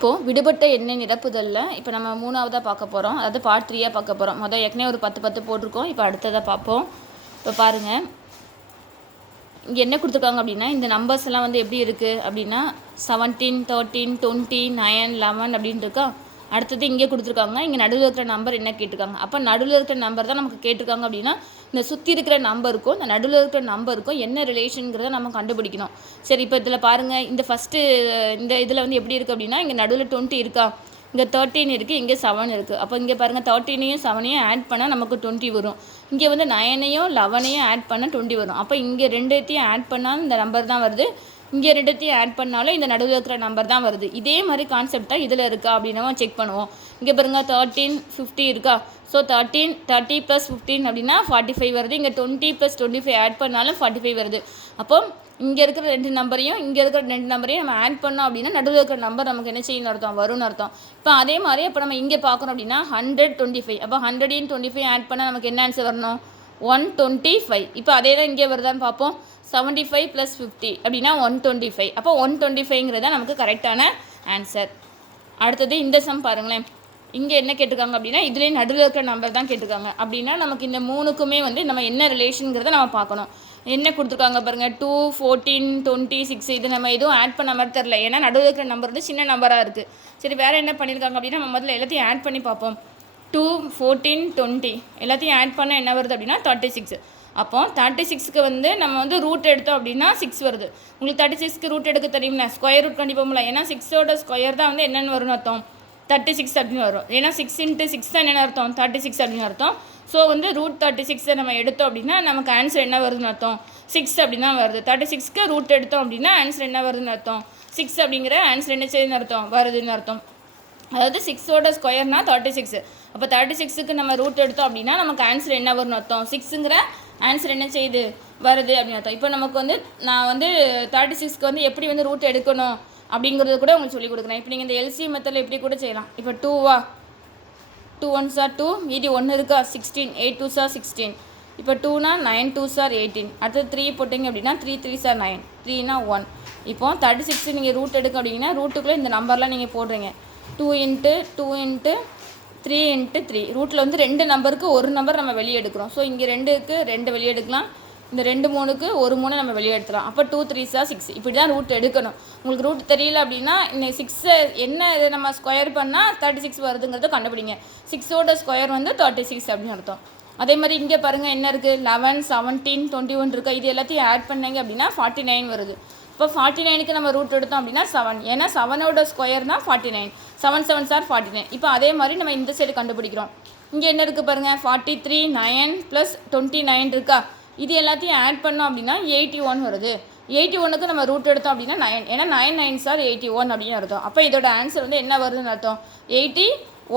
இப்போது விடுபட்ட எண்ணெய் நிரப்புதலில். இப்போ நம்ம மூணாவதாக பார்க்க போகிறோம் அதாவது பார்ட் த்ரீயாக பார்க்க போகிறோம் மொதல் ஏற்கனவே ஒரு பத்து பத்து போட்டிருக்கோம். இப்போ அடுத்ததாக பார்ப்போம். இப்போ பாருங்கள் இங்கே என்ன கொடுத்துருக்காங்க அப்படின்னா இந்த நம்பர்ஸ் எல்லாம் வந்து எப்படி இருக்குது அப்படின்னா seventeen thirteen twenty nine eleven அப்படின்னு இருக்கா? அடுத்தது இங்கே கொடுத்துருக்காங்க. இங்கே நடுவில் இருக்கிற நம்பர் என்ன கேட்டிருக்காங்க? அப்போ நடுவில் இருக்கிற நம்பர் தான் நமக்கு கேட்டிருக்காங்க அப்படின்னா இந்த சுற்றி இருக்கிற நம்பருக்கும் இந்த நடுவில் இருக்கிற நம்பருக்கும் என்ன ரிலேஷனுங்கிறத நம்ம கண்டுபிடிக்கணும். சரி இப்போ இதில் பாருங்கள் இந்த ஃபஸ்ட்டு இந்த இதில் வந்து எப்படி இருக்குது அப்படின்னா இங்கே நடுவில் டுவெண்ட்டி இருக்கா? இங்கே தேர்ட்டீன் இருக்குது இங்கே செவன் இருக்குது அப்போ இங்கே பாருங்கள் தேர்ட்டீனையும் செவனையும் ஆட் பண்ணால் நமக்கு டுவெண்ட்டி வரும். இங்கே வந்து நயனையும் லெவனையும் ஆட் பண்ணால் டுவெண்ட்டி வரும். அப்போ இங்கே ரெண்டுத்தையும் ஆட் பண்ணால் இந்த நம்பர் தான் வருது. இங்கே ரெண்டுத்தையும் ஆட் பண்ணாலும் இந்த நடுவில் இருக்கிற நம்பர் தான் வருது. இதே மாதிரி கான்செப்ட் தான் இதில் இருக்கா அப்படின்னு நம்ம செக் பண்ணுவோம். இங்கே பாருங்கள் தேர்ட்டீன் ஃபிஃப்டி இருக்கா? So thirteen thirty plus fifteen அப்படின்னா ஃபார்ட்டி ஃபைவ் வருது. இங்கே twenty plus twenty five add பண்ணாலும் ஃபார்ட்டி ஃபைவ் வருது. அப்போ இங்கே இருக்கிற ரெண்டு நம்பரையும் இங்கே இருக்கிற ரெண்டு நம்பரையும் நம்ம ஆட் பண்ணோம் அப்படின்னா நடுவில் இருக்கிற நம்பர் நமக்கு என்ன செய்யணும் அர்த்தம்? வரும்னு அர்த்தம். இப்போ அதே மாதிரி இப்போ நம்ம இங்கே பார்க்குறோம் அப்படின்னா ஹண்ட்ரட் டுவெண்ட்டி ஃபைவ் அப்போ ஹண்ட்ரட் டுவெண்ட்டி ஃபைவ் ஆட் பண்ணால் நமக்கு என்ன ஆன்சர் வரணும்? ஒன் டுவெண்ட்டி ஃபைவ் இப்போ அதே தான் இங்கே வருதான்னு பார்ப்போம். செவன்ட்டி ஃபைவ் ப்ளஸ் ஃபிஃப்டி அப்படின்னா ஒன் டுவெண்ட்டி ஃபைவ் அப்போ ஒன் டுவெண்ட்டி ஃபைவ்ங்கிறது தான் நமக்கு கரெக்டான ஆன்சர் அடுத்தது இந்த சம் பாருங்களேன். இங்கே என்ன கேட்டிருக்காங்க அப்படின்னா இதுலேயே நடுவில் இருக்கிற நம்பர் தான் கேட்டிருக்காங்க. அப்படின்னா நமக்கு இந்த மூணுக்குமே வந்து நம்ம என்ன ரிலேஷனுங்கிறத நம்ம பார்க்கணும். என்ன கொடுத்துருக்காங்க பாருங்கள் டூ ஃபோர்டீன் டுவெண்ட்டி சிக்ஸ் இது நம்ம எதுவும் ஆட் பண்ண மாதிரி தெரில ஏன்னா நடுவில் இருக்கிற நம்பர் வந்து சின்ன நம்பராக இருக்குது சரி வேறு என்ன பண்ணியிருக்காங்க அப்படின்னா நம்ம முதல்ல எல்லாத்தையும் ஆட் பண்ணி பார்ப்போம். Two fourteen twenty. எல்லாத்தையும் ஆட் பண்ண என்ன வருது அப்படின்னா தேர்ட்டி சிக்ஸ் அப்போ தேர்ட்டி சிக்ஸ்க்கு வந்து நம்ம வந்து ரூட் எடுத்தோம் அப்படின்னா சிக்ஸ் வருது. உங்களுக்கு தேர்ட்டி சிக்ஸ்க்கு ரூட் எடுக்க தெரியும்ல? ஸ்கொயர் ரூட் கண்டிப்பாக முடியல ஏன்னா சிக்ஸோட ஸ்கொயர் தான் வந்து என்னென்னு வரும்னு அர்த்தம். தேர்ட்டி சிக்ஸ் அப்படின்னு வரும். ஏன்னா சிக்ஸ் இன்ட்டு சிக்ஸ் தான் என்ன அர்த்தம். தேர்ட்டி சிக்ஸ் அப்படின்னு அர்த்தம். ஸோ வந்து ரூட் தேர்ட்டி சிக்ஸை நம்ம எடுத்தோம் அப்படின்னா நமக்கு ஆன்சர் என்ன வருதுன்னு அர்த்தம். சிக்ஸ் அப்படின்னு தான் வருது. தேர்ட்டி சிக்ஸ்க்கு ரூட் எடுத்தோம் அப்படின்னா ஆன்சர் என்ன வருதுன்னு அர்த்தம். சிக்ஸ் அப்படிங்கிற ஆன்சர் என்ன செய்யுதுன்னு அர்த்தம்? வருதுன்னு அர்த்தம். அதாவது சிக்ஸோட ஸ்கொயர்னா தேர்ட்டி சிக்ஸ் அப்போ தேர்ட்டி சிக்ஸுக்கு நம்ம ரூட் எடுத்தோம் அப்படின்னா நமக்கு ஆன்சர் என்ன வரும்னு அர்த்தம்? சிக்ஸுங்கிற ஆன்சர் என்ன செய்யுது வருது அப்படின்னு அர்த்தம். இப்போ நமக்கு வந்து நான் வந்து தேர்ட்டி சிக்ஸ்க்கு வந்து எப்படி வந்து ரூட் எடுக்கணும் அப்படிங்கிறது கூட உங்களுக்கு சொல்லிக் கொடுக்குறேன். இப்போ நீங்கள் இந்த எல்சி மெத்தடில் எப்படி கூட செய்யலாம். இப்போ டூவா டூ ஒன் சார் டூ மீதி ஒன்று இருக்கா? Sixteen eight two sir sixteen இப்போ டூனா நைன் டூ சார் எயிட்டீன் அடுத்து த்ரீ போட்டிங்க அப்படின்னா த்ரீ த்ரீ சார் நைன் த்ரீனா ஒன் இப்போ தேர்ட்டி சிக்ஸ் நீங்கள் ரூட் எடுக்க அப்படிங்கன்னா ரூட்டுக்குள்ளே இந்த நம்பர்லாம் நீங்கள் போடுறீங்க. Two into two into three into three ரூட்டில் வந்து ரெண்டு நம்பருக்கு ஒரு நம்பர் நம்ம வெளியே எடுக்கிறோம். ஸோ இங்கே ரெண்டுக்கு ரெண்டு வெளியே எடுக்கலாம். இந்த ரெண்டு மூணுக்கு ஒரு மூணு நம்ம வெளியே எடுத்துலாம் அப்போ டூ த்ரீ சார் சிக்ஸ் இப்படி தான் ரூட் எடுக்கணும். உங்களுக்கு ரூட் தெரியல அப்படின்னா இந்த சிக்ஸை என்ன இது நம்ம ஸ்கொயர் பண்ணால் தேர்ட்டி சிக்ஸ் வருதுங்கிறத கண்டுபிடிங்க. சிக்ஸோட ஸ்கொயர் வந்து தேர்ட்டி சிக்ஸ் அப்படின்னு அர்த்தம். அதே மாதிரி இங்கே பாருங்கள் என்ன இருக்குது லெவன் செவன்டீன் டுவெண்ட்டி ஒன் இருக்கா? இது எல்லாத்தையும் ஆட் பண்ணீங்க அப்படின்னா ஃபார்ட்டி நைன் வருது. இப்போ ஃபார்ட்டி நைனுக்கு நம்ம ரூட் எடுத்தோம் அப்படின்னா செவன் ஏன்னா செவனோட ஸ்கொயர் தான் forty nine seven seven sir forty nine இப்போ அதே மாதிரி நம்ம இந்த சைடு கண்டுபிடிக்கிறோம். இங்கே என்ன இருக்குது பாருங்கள் forty three nine plus twenty nine இருக்கா? இது எல்லாத்தையும் ஆட் பண்ணோம் அப்படின்னா எயிட்டி ஒன் வருது. எயிட்டி ஒனுக்கு நம்ம ரூட் எடுத்தோம் அப்படின்னா நைன் ஏன்னா nine nine sir eighty one அப்படின்னு அர்த்தம். அப்போ இதோட ஆன்சர் வந்து என்ன வருதுன்னு அர்த்தம்? எயிட்டி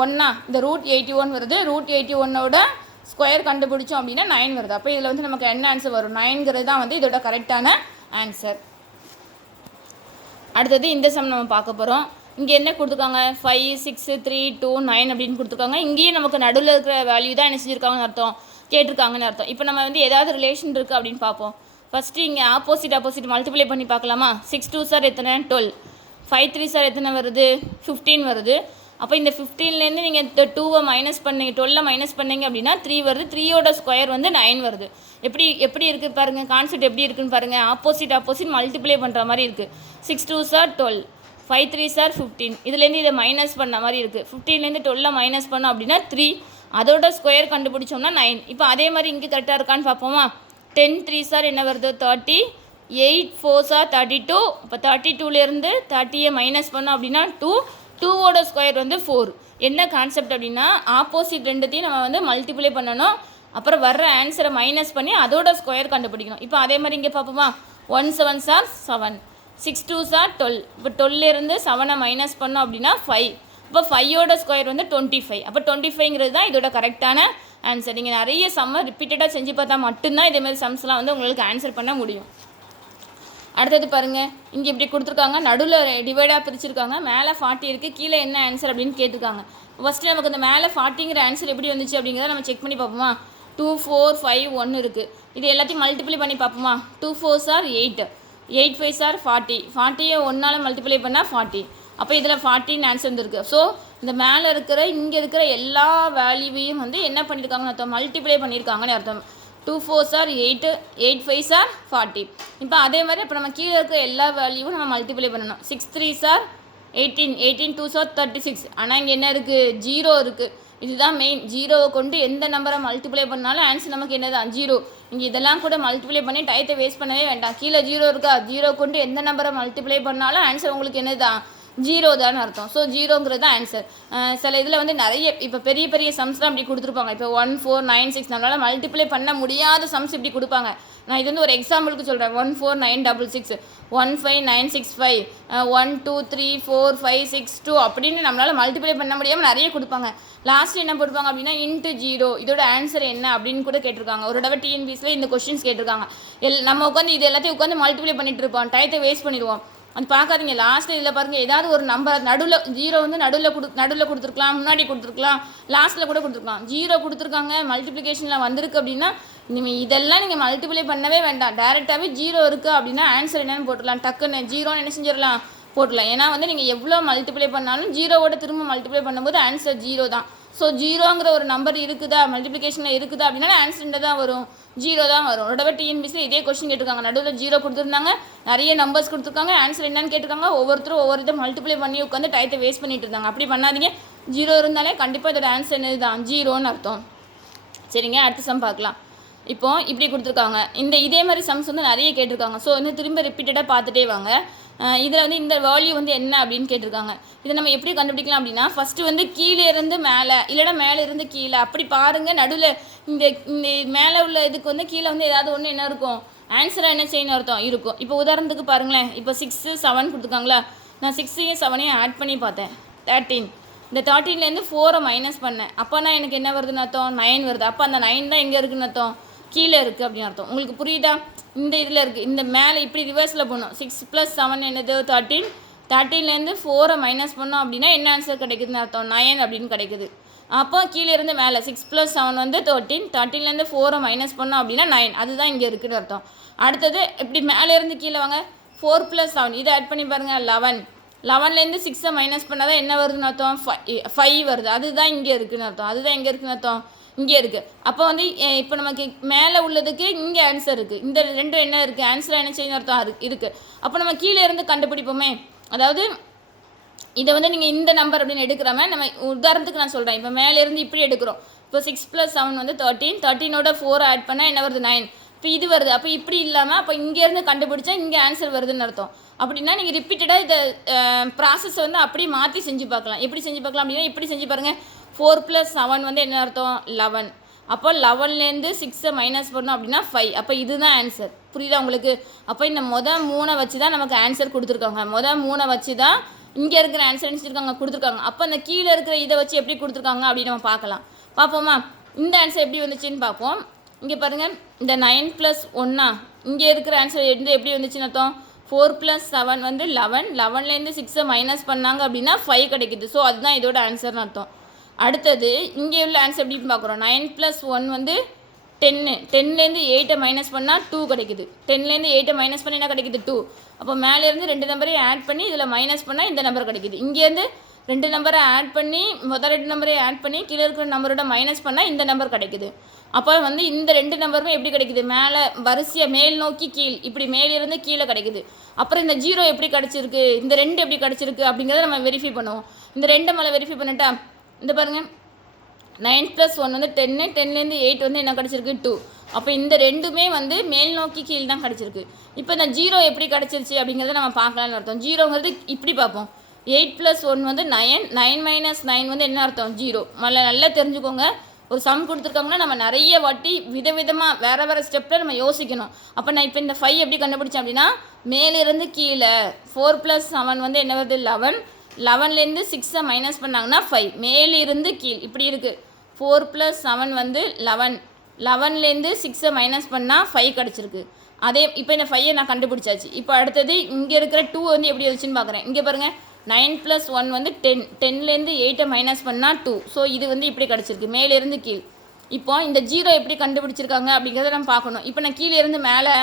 ஒன்னா இந்த ரூட் எயிட்டி ஒன் வருது. ரூட் எயிட்டி ஒன்னோட ஸ்கொயர் கண்டுபிடிச்சோம் அப்படின்னா நைன் வருது. அப்போ இதில் வந்து நமக்கு என்ன ஆன்சர் வரும்? நைன்கிறது தான் வந்து இதோட கரெக்டான ஆன்சர் அடுத்தது இந்த சம் நம்ம பார்க்க போகிறோம் இங்கே என்ன கொடுத்துருக்காங்க? Five six three two nine அப்படின்னு கொடுத்துருக்காங்க. இங்கேயும் நமக்கு நடுவில் இருக்கிற வேல்யூ தான் என்ன செஞ்சுருக்காங்கன்னு அர்த்தம். கேட்டிருக்காங்கன்னு அர்த்தம். இப்போ நம்ம வந்து ஏதாவது ரிலேஷன் இருக்குது அப்படின்னு பார்ப்போம். ஃபஸ்ட்டு இங்கே ஆப்போசிட் ஆப்போசிட் மல்டிப்ளை பண்ணி பார்க்கலாமா? சிக்ஸ் டூ சார் எத்தனை? டுவெல் ஃபைவ் த்ரீ சார் எத்தனை வருது? ஃபிஃப்டீன் வருது. அப்போ இந்த ஃபிஃப்டீன்லேருந்து நீங்கள் இந்த டூவை மைனஸ் பண்ணீங்க டுவெல்ல மைனஸ் பண்ணீங்க அப்படின்னா த்ரீ வருது. த்ரீயோட ஸ்கொயர் வந்து நைன் வருது. எப்படி எப்படி இருக்குது பாருங்கள் கான்செப்ட் எப்படி இருக்குன்னு பாருங்கள் ஆப்போசிட் ஆப்போசிட் மல்டிப்ளை பண்ணுற மாதிரி இருக்குது six two sir twelve five three sir fifteen இதுலேருந்து இதை மைனஸ் பண்ண மாதிரி இருக்குது ஃபிஃப்டீன்லேருந்து டுவெல்ல மைனஸ் பண்ணோம் அப்படின்னா த்ரீ அதோட ஸ்கொயர் கண்டுபிடிச்சோம்னா நைன் இப்போ அதே மாதிரி இங்கே கரெக்டாக இருக்கான்னு பார்ப்போமா? டென் த்ரீ சார் என்ன வருது? Thirty eight four sir thirty two இப்போ தேர்ட்டி டூலேருந்து தேர்ட்டியை மைனஸ் பண்ணோம் அப்படின்னா டூ டூவோட ஸ்கொயர் வந்து ஃபோர். என்ன கான்செப்ட் அப்படின்னா ஆப்போசிட் ரெண்டுத்தையும் நம்ம வந்து மல்டிப்ளை பண்ணணும். அப்புறம் வர்ற ஆன்சரை மைனஸ் பண்ணி அதோட ஸ்கொயர் கண்டுபிடிக்கணும். இப்போ அதே மாதிரி இங்கே பார்ப்போமா. One seven sir seven six two sir twelve இப்போ டுவெல்லேருந்து செவனை மைனஸ் பண்ணோம் அப்படின்னா ஃபைவ் இப்போ ஃபையோட ஸ்கொயர் வந்து டுவெண்ட்டி ஃபைவ் அப்போ டுவெண்ட்டி ஃபைவ்ங்கிறது தான் இதோட கரெக்டான ஆன்சர் நீங்கள் நிறைய சம்மர் ரிப்பீட்டடாக செஞ்சு பார்த்தா மட்டும்தான் இதேமாதிரி சம்ஸ்லாம் வந்து உங்களுக்கு ஆன்சர் பண்ண முடியும். அடுத்தது பாருங்கள் இங்கே இப்படி கொடுத்துருக்காங்க. நடுவில் டிவைடாக பிரிச்சிருக்காங்க. மேலே ஃபார்ட்டி இருக்குது கீழே என்ன ஆன்சர் அப்படின்னு கேட்டிருக்காங்க. ஃபஸ்ட்டு நமக்கு இந்த மேலே ஃபார்ட்டிங்கிற ஆன்சர் எப்படி வந்துச்சு அப்படிங்கிறத நம்ம செக் பண்ணி பார்ப்போமா? டூ ஃபோர் ஃபைவ் ஒன்று இருக்குது இது எல்லாத்தையும் மல்டிப்ளை பண்ணி பார்ப்போமா? Two four sir eight eight five sir forty ஃபார்ட்டியை ஒன்றால் மல்டிப்ளை பண்ணால் ஃபார்ட்டி அப்போ இதில் ஃபார்ட்டின் ஆன்சர் வந்துருக்கு. ஸோ இந்த மேலே இருக்கிற இங்கே இருக்கிற எல்லா வேல்யூவையும் வந்து என்ன பண்ணியிருக்காங்கன்னு அர்த்தம்? மல்டிப்ளை பண்ணியிருக்காங்கன்னு அர்த்தம். Two four sir eight eight five sir forty இப்போ அதே மாதிரி இப்போ நம்ம கீழே இருக்கிற எல்லா வேல்யூவும் நம்ம மல்டிப்ளை பண்ணணும். Six three sir eighteen eighteen two sir thirty six ஆனால் இங்கே என்ன இருக்குது ஜீரோ இருக்குது இதுதான் மெயின் ஜீரோவை கொண்டு எந்த நம்பரை மல்டிப்ளை பண்ணாலும் ஆன்சர் நமக்கு என்னதான்? ஜீரோ இங்கே இதெல்லாம் கூட மல்டிப்ளை பண்ணி டயத்தை வேஸ்ட் பண்ணவே வேண்டாம். கீழே ஜீரோ இருக்கா? ஜீரோ கொண்டு எந்த நம்பரை மல்டிப்ளை பண்ணாலும் ஆன்சர் உங்களுக்கு என்னதான்? ஜீரோ தான் அர்த்தம். ஸோ ஜீரோங்கிறது தான் ஆன்சர் சில இதில் வந்து நிறைய இப்போ பெரிய பெரிய சம்ஸ்லாம் அப்படி கொடுத்துருப்பாங்க. இப்போ ஒன் ஃபோர் நைன் சிக்ஸ் நம்மளால் மல்டிப்ளை பண்ண முடியாத சம்ஸ் இப்படி கொடுப்பாங்க. நான் இது வந்து ஒரு எக்ஸாம்பிளுக்கு சொல்கிறேன் one four nine double six one five nine six five one two three four five six two அப்படின்னு நம்மளால் மல்டிப்ளை பண்ண முடியாமல் நிறைய கொடுப்பாங்க. லாஸ்ட் என்ன போட்டுப்பாங்க அப்படின்னா இன்ட்டு ஜீரோ இதோட ஆன்சர் என்ன அப்படின்னு கூட கேட்டிருக்காங்க. ஒரு தடவை டிஎன்பிஎஸில் இந்த கொஸ்டின்ஸ் கேட்டிருக்காங்க. எல் நம்ம உட்காந்து இது எல்லாத்தையும் உட்காந்து மல்டிப்ளை பண்ணிட்டு இருப்போம். டயத்தை வேஸ்ட் பண்ணிடுவோம். அது பார்க்காதீங்க லாஸ்ட்டில் இதில் பாருங்கள் ஏதாவது ஒரு நம்பர் நடுவில் ஜீரோ வந்து நடுவில் கொடு நடுவில் கொடுத்துருக்கலாம் முன்னாடி கொடுத்துருக்கலாம் லாஸ்ட்டில் கூட கொடுத்துருக்கலாம். ஜீரோ கொடுத்துருக்காங்க மல்டிப்ளிகேஷனில் வந்திருக்கு அப்படின்னா நீங்கள் இதெல்லாம் நீங்கள் மல்டிப்ளை பண்ணவே வேண்டாம். டேரெக்டாகவே ஜீரோ இருக்குது அப்படின்னா ஆன்சர் என்னன்னு போட்டுடலாம். டக்குன்னு ஜீரோன்னு என்ன செஞ்சிடலாம்? போட்டுடலாம். ஏன்னா வந்து நீங்கள் எவ்வளோ மல்டிப்ளை பண்ணாலும் ஜீரோவோட திரும்ப மல்டிப்ளை பண்ணும்போது ஆன்சர் ஜீரோ தான். ஸோ ஜீரோங்கிற ஒரு நம்பர் இருக்குதா? மல்டிப்ளிகேஷனில் இருக்குதா? அப்படின்னா ஆன்சர் தான் வரும். ஜீரோ தான் வரும். ஒரு தடவை டிஎன்பிசியில் இதே கொஸ்டின் கேட்டிருக்காங்க. நடுவில் ஜீரோ கொடுத்துருந்தாங்க. நிறைய நம்பர்ஸ் கொடுத்துருக்காங்க. ஆன்சர் என்னன்னு கேட்டிருக்காங்க. ஒவ்வொருத்தரும் ஒவ்வொரு இதை மல்டிப்ளை பண்ணி உட்காந்து டயத்தை வேஸ்ட் பண்ணிட்டு இருந்தாங்க. அப்படி பண்ணாதீங்க. ஜீரோ இருந்தாலே கண்டிப்பாக இதோட ஆன்சர் என்னது தான் ஜீரோன்னு அர்த்தம். சரிங்க அடுத்த சம் பார்க்கலாம். இப்போ இப்படி கொடுத்துருக்காங்க. இந்த இதே மாதிரி சம்ஸ் வந்து நிறைய கேட்டிருக்காங்க. ஸோ வந்து திரும்ப ரிப்பீட்டடாக பார்த்துட்டே வாங்க. இதில் வந்து இந்த வேல்யூ வந்து என்ன அப்படின்னு கேட்டிருக்காங்க. இதை நம்ம எப்படி கண்டுபிடிக்கலாம் அப்படின்னா ஃபஸ்ட்டு வந்து கீழே இருந்து மேலே இல்லைன்னா மேலே இருந்து கீழே அப்படி பாருங்கள் நடுவில் இந்த இந்த மேலே உள்ள இதுக்கு வந்து கீழே வந்து ஏதாவது ஒன்று என்ன இருக்கும்? ஆன்சராக என்ன செய்யணும் அர்த்தம்? இருக்கும். இப்போ உதாரணத்துக்கு பாருங்களேன். இப்போ சிக்ஸு செவன் கொடுத்துருக்காங்களா? நான் சிக்ஸையும் செவனையும் ஆட் பண்ணி பார்த்தேன். தேர்ட்டீன் இந்த தேர்ட்டீன்லேருந்து ஃபோரை மைனஸ் பண்ணேன். அப்போனா எனக்கு என்ன வருதுன்னு அர்த்தம்? நைன் வருது. அப்போ அந்த நைன் தான் எங்கே இருக்குன்னு அர்த்தம்? கீழே இருக்குது அப்படின்னு அர்த்தம். உங்களுக்கு புரியுதா? இந்த இதில் இருக்குது இந்த மேலே இப்படி ரிவர்ஸில் போகணும் சிக்ஸ் ப்ளஸ் செவன் என்னது? தேர்ட்டீன் தேர்ட்டீன்லேருந்து ஃபோரை மைனஸ் பண்ணோம் அப்படின்னா என்ன ஆன்சர் கிடைக்குதுன்னு அர்த்தம்? நயன் அப்படின்னு கிடைக்குது. அப்போ கீழே இருந்து மேலே சிக்ஸ் ப்ளஸ் செவன் வந்து தேர்ட்டீன் தேர்ட்டீன்லேருந்து ஃபோரை மைனஸ் பண்ணோம் அப்படின்னா நைன் அதுதான் இங்கே இருக்குன்னு அர்த்தம். அடுத்தது இப்படி மேலேருந்து கீழே வாங்க. ஃபோர் ப்ளஸ் செவன் இதை ஆட் பண்ணி பாருங்கள் லெவன் லெவன்லேருந்து சிக்ஸை மைனஸ் பண்ணால் தான் என்ன வருதுன்னு அர்த்தம்? ஃபைவ் வருது. அதுதான் இங்கே இருக்குன்னு அர்த்தம். அதுதான் எங்கே இருக்குன்னு அர்த்தம்? இங்கே இருக்குது அப்போ வந்து இப்போ நமக்கு மேலே உள்ளதுக்கு இங்கே ஆன்சர் இருக்குது இந்த ரெண்டும் என்ன இருக்குது ஆன்சர் என்ன செய்யணும் அர்த்தம் இருக்குது அப்போ நம்ம கீழே இருந்து கண்டுபிடிப்போமே. அதாவது இதை வந்து நீங்கள் இந்த நம்பர் அப்படின்னு எடுக்கிறோமே நம்ம உதாரணத்துக்கு நான் சொல்கிறேன் இப்போ மேலேருந்து இப்படி எடுக்கிறோம். இப்போ சிக்ஸ் ப்ளஸ் செவன் வந்து தேர்ட்டீன் தேர்ட்டீனோட ஃபோர் ஆட் பண்ணால் என்ன வருது? நைன் இப்போ இது வருது. அப்போ இப்படி இல்லாமல் அப்போ இங்கேருந்து கண்டுபிடிச்சா இங்கே ஆன்சர் வருதுன்னு அர்த்தம். அப்படின்னா நீங்கள் ரிப்பீட்டடாக இதை ப்ராசஸ் வந்து அப்படியே மாற்றி செஞ்சு பார்க்கலாம். எப்படி செஞ்சு பார்க்கலாம் அப்படின்னா இப்படி செஞ்சு பாருங்கள் ஃபோர் ப்ளஸ் செவன் வந்து என்ன அர்த்தம்? லெவன் அப்போ லெவன்லேருந்து சிக்ஸை மைனஸ் பண்ணோம் அப்படின்னா ஃபைவ் அப்போ இதுதான் ஆன்சர் புரியுதா உங்களுக்கு? அப்போ இந்த மொதல் மூணை வச்சு தான் நமக்கு ஆன்சர் கொடுத்துருக்காங்க. மொதல் மூணை வச்சு தான் இங்கே இருக்கிற ஆன்சர் நினச்சிருக்காங்க கொடுத்துருக்காங்க. அப்போ அந்த கீழே இருக்கிற இதை வச்சு எப்படி கொடுத்துருக்காங்க அப்படின்னு நம்ம பார்க்கலாம். பார்ப்போமா? இந்த ஆன்சர் எப்படி வந்துச்சுன்னு பார்ப்போம். இங்கே பாருங்கள் இந்த நைன் ப்ளஸ் ஒன்னா இங்கே இருக்கிற ஆன்சர் வந்து எப்படி வந்துச்சுன்னு அர்த்தம்? ஃபோர் ப்ளஸ் செவன் வந்து லெவன் லெவன்லேருந்து சிக்ஸை மைனஸ் பண்ணாங்க அப்படின்னா ஃபைவ் கிடைக்குது. ஸோ அதுதான் இதோட ஆன்சர்னு அர்த்தம். அடுத்தது இங்கே உள்ள ஆன்சர் எப்படின்னு பார்க்குறோம்? நைன் ப்ளஸ் ஒன் வந்து டென்னு டென்லேருந்து எயிட்டை மைனஸ் பண்ணால் டூ கிடைக்குது. டென்லேருந்து எயிட்டை மைனஸ் பண்ணி என்ன கிடைக்குது? டூ அப்போ மேலேருந்து ரெண்டு நம்பரையும் ஆட் பண்ணி இதில் மைனஸ் பண்ணால் இந்த நம்பர் கிடைக்குது. இங்கேருந்து ரெண்டு நம்பரை ஆட் பண்ணி முதல் ரெண்டு நம்பரையும் ஆட் பண்ணி கீழே இருக்கிற நம்பரோட மைனஸ் பண்ணால் இந்த நம்பர் கிடைக்குது. அப்போ வந்து இந்த ரெண்டு நம்பருமே எப்படி கிடைக்குது? மேலே வரிசையாக மேல் நோக்கி கீழ் இப்படி மேலிருந்து கீழே கிடைக்குது. அப்புறம் இந்த ஜீரோ எப்படி கிடச்சிருக்கு? இந்த ரெண்டு எப்படி கிடச்சிருக்கு? அப்படிங்கிறத நம்ம வெரிஃபை பண்ணுவோம். இந்த ரெண்டு மேலே வெரிஃபை பண்ணிட்டா இந்த பாருங்கள் நைன் ப்ளஸ் ஒன் வந்து டென்னு டென்லேருந்து எயிட் வந்து என்ன கிடச்சிருக்கு? டூ அப்போ இந்த ரெண்டுமே வந்து மேல் நோக்கி கீழ் தான் கிடச்சிருக்கு. இப்போ இந்த ஜீரோ எப்படி கிடச்சிருச்சு அப்படிங்கிறத நம்ம பார்க்கலாம்னு அர்த்தம். ஜீரோங்கிறது இப்படி பார்ப்போம். எயிட் ப்ளஸ் ஒன் வந்து நயன் நைன் மைனஸ் நைன் வந்து என்ன அர்த்தம்? ஜீரோ மல்ல நல்லா தெரிஞ்சுக்கோங்க. ஒரு சம் கொடுத்துருக்காங்கன்னா நம்ம நிறைய வாட்டி விதவிதமாக வேறு வேறு ஸ்டெப்பில் நம்ம யோசிக்கணும். அப்போ நான் இப்போ இந்த ஃபைவ் எப்படி கண்டுபிடிச்சேன் அப்படின்னா மேலிருந்து கீழே ஃபோர் ப்ளஸ் செவன் வந்து என்ன வருது? லெவன் லெவன்லேருந்து சிக்ஸை மைனஸ் பண்ணாங்கன்னா ஃபைவ் மேலிருந்து கீழ். இப்படி இருக்குது ஃபோர் ப்ளஸ் செவன் வந்து லெவன் லெவன்லேருந்து சிக்ஸை மைனஸ் பண்ணால் ஃபைவ் கிடச்சிருக்கு. அதே இப்போ இந்த ஃபைவை நான் கண்டுபிடிச்சாச்சு. இப்போ அடுத்தது இங்கே இருக்கிற டூ வந்து எப்படி வந்துச்சுன்னு பார்க்குறேன் இங்கே பாருங்கள் நைன் ப்ளஸ் ஒன் வந்து டென் டென்லேருந்து எயிட்டை மைனஸ் பண்ணால் டூ ஸோ இது வந்து இப்படி கிடச்சிருக்கு. மேலேருந்து கீழ். இப்போ இந்த ஜீரோ எப்படி கண்டுபிடிச்சிருக்காங்க அப்படிங்கிறத நம்ம பார்க்கணும். இப்போ நான் கீழே இருந்து மேலே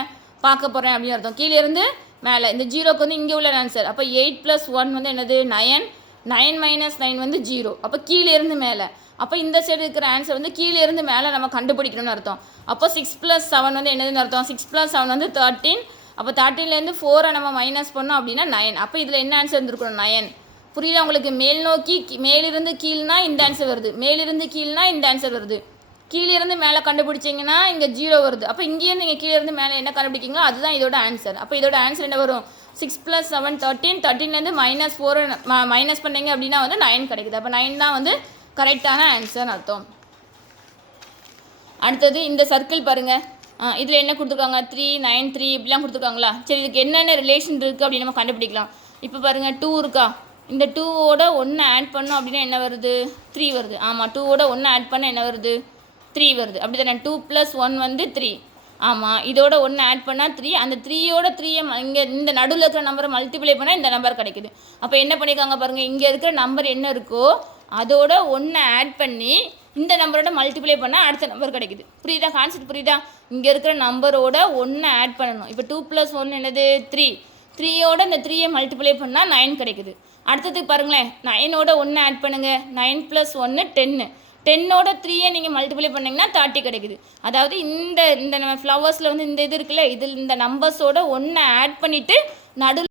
பார்க்க போகிறேன் அப்படின்னு அர்த்தம். கீழே இருந்து மேலே. இந்த ஜீரோக்கு வந்து இங்கே உள்ள ஆன்சர் அப்போ எயிட் ப்ளஸ் ஒன் வந்து என்னது? நயன் நைன் மைனஸ் நைன் வந்து ஜீரோ அப்போ கீழே இருந்து மேலே. அப்போ இந்த சைடு இருக்கிற ஆன்சர் வந்து கீழே இருந்து மேலே நம்ம கண்டுபிடிக்கணும்னு அர்த்தம். அப்போ சிக்ஸ் ப்ளஸ் செவன் வந்து என்னதுன்னு அர்த்தம்? சிக்ஸ் ப்ளஸ் செவன் வந்து தேர்ட்டீன் அப்போ தேர்ட்டீன்லேருந்து ஃபோரை நம்ம மைனஸ் பண்ணோம் அப்படின்னா நயன் அப்போ இதில் என்ன ஆன்சர் இருந்திருக்கணும் நயன் புரியுதா உங்களுக்கு? மேல் நோக்கி கீ- மேலிருந்து கீழ்னா இந்த ஆன்சர் வருது. மேலிருந்து கீழ்னா இந்த ஆன்சர் வருது. கீழேருந்து மேலே கண்டுபிடிச்சிங்கன்னா இங்கே ஜீரோ வருது. அப்போ இங்கேருந்து நீங்கள் கீழேருந்து மேலே என்ன கண்டுபிடிக்கிங்களோ அதுதான் இதோட ஆன்சர் அப்போ இதோட ஆன்சர் என்ன வரும்? சிக்ஸ் ப்ளஸ் செவன் தேர்ட்டின் தேர்ட்டின்லேருந்து மைனஸ் ஃபோர் மைனஸ் பண்ணீங்க அப்படின்னா வந்து நைன் கிடைக்குது. அப்போ நைன் தான் வந்து கரெக்டான ஆன்சர்னு அர்த்தம். அடுத்தது இந்த சர்க்கிள் பாருங்கள் இதில் என்ன கொடுத்துருக்காங்க? த்ரீ நைன் த்ரீ இப்படிலாம் கொடுத்துருக்காங்களா? சரி இதுக்கு என்னென்ன ரிலேஷன் இருக்குது அப்படின்னு நம்ம கண்டுபிடிக்கலாம். இப்போ பாருங்கள் டூ இருக்கா? இந்த டூவோட ஒன்று ஆட் பண்ணோம் அப்படின்னா என்ன வருது? த்ரீ வருது. ஆமாம் டூவோட ஒன்று ஆட் பண்ணால் என்ன வருது? த்ரீ வருது. அப்படி தானே டூ ப்ளஸ் ஒன் வந்து த்ரீ ஆமாம் இதோட ஒன்று ஆட் பண்ணால் த்ரீ அந்த த்ரீயோட த்ரீயை இங்கே இந்த நடுவில் இருக்கிற நம்பரை மல்டிப்ளை பண்ணால் இந்த நம்பர் கிடைக்குது. அப்போ என்ன பண்ணியிருக்காங்க பாருங்கள் இங்கே இருக்கிற நம்பர் என்ன இருக்கோ அதோட ஒன்று ஆட் பண்ணி இந்த நம்பரோட மல்டிப்ளை பண்ணால் அடுத்த நம்பர் கிடைக்குது. புரியுதா? கான்செப்ட் புரியுதா? இங்கே இருக்கிற நம்பரோட ஒன்று ஆட் பண்ணணும். இப்போ டூ ப்ளஸ் ஒன் என்னது? த்ரீ த்ரீயோட இந்த த்ரீயை மல்டிப்ளை பண்ணால் நைன் கிடைக்குது. அடுத்ததுக்கு பாருங்களேன் நைனோட ஒன்று ஆட் பண்ணுங்கள் நைன் ப்ளஸ் ஒன்று டென்னு டென்னோட த்ரீயை நீங்கள் மல்டிப்ளை பண்ணிங்கன்னா தேர்ட்டி கிடைக்குது. அதாவது இந்த இந்த நம்ம ஃப்ளவர்ஸில் வந்து இந்த இது இருக்குல்ல இதில் இந்த நம்பர்ஸோட ஒன்று ஆட் பண்ணிவிட்டு நடு